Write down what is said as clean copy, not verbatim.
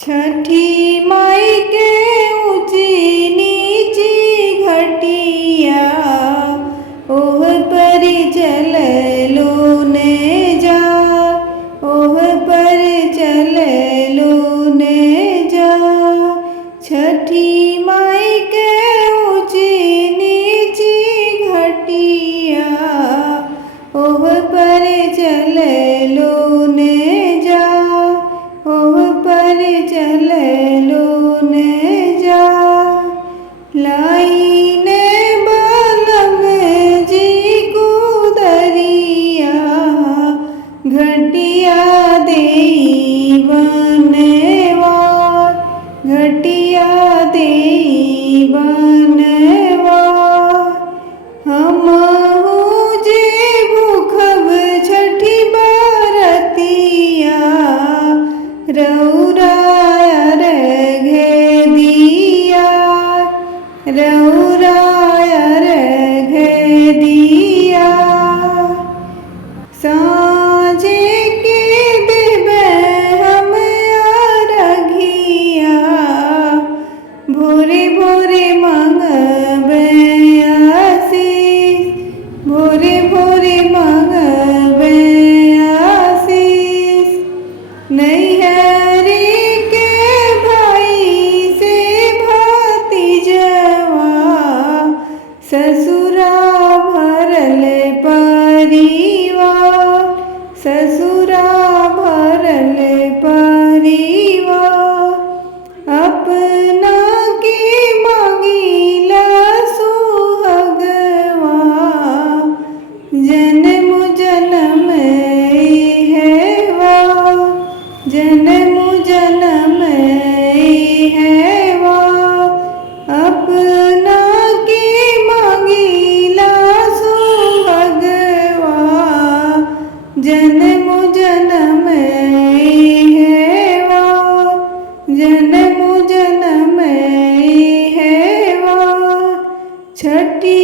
छठी माई के ऊंची नीची घटिया, ओह पर चललो ने जा, ओह पर चललो ने जा। छठी माई के ऊंची नीची घटिया, ओह पर चललो ने जा, ओह पर चललो ने जा। लाई ने बलम जी को दरिया, घटिया देई बनवा, घटिया देई बनवा। हमहू जे भूखब छठी बरतिया, रउरा अर्घ्य दिया, रउरा अर्घ्य दिया। साँझे के देबै हम अर्घिया, भोरे भोरे मंगबै आशीष, भोरे भोरे मंगबै आशीष। नैहरी के भाई से भतीजवा, ससुरा भरल परिवार, ससुरा भरल परिवार। अपना के मांगिला सुहगवा, जन्म जन्म हेवा, जन्म जन्म हेवा। अपना के मांगिला सुहगवा, जन्म जन्म हेवा, जन्म जन्म हेवा। छठी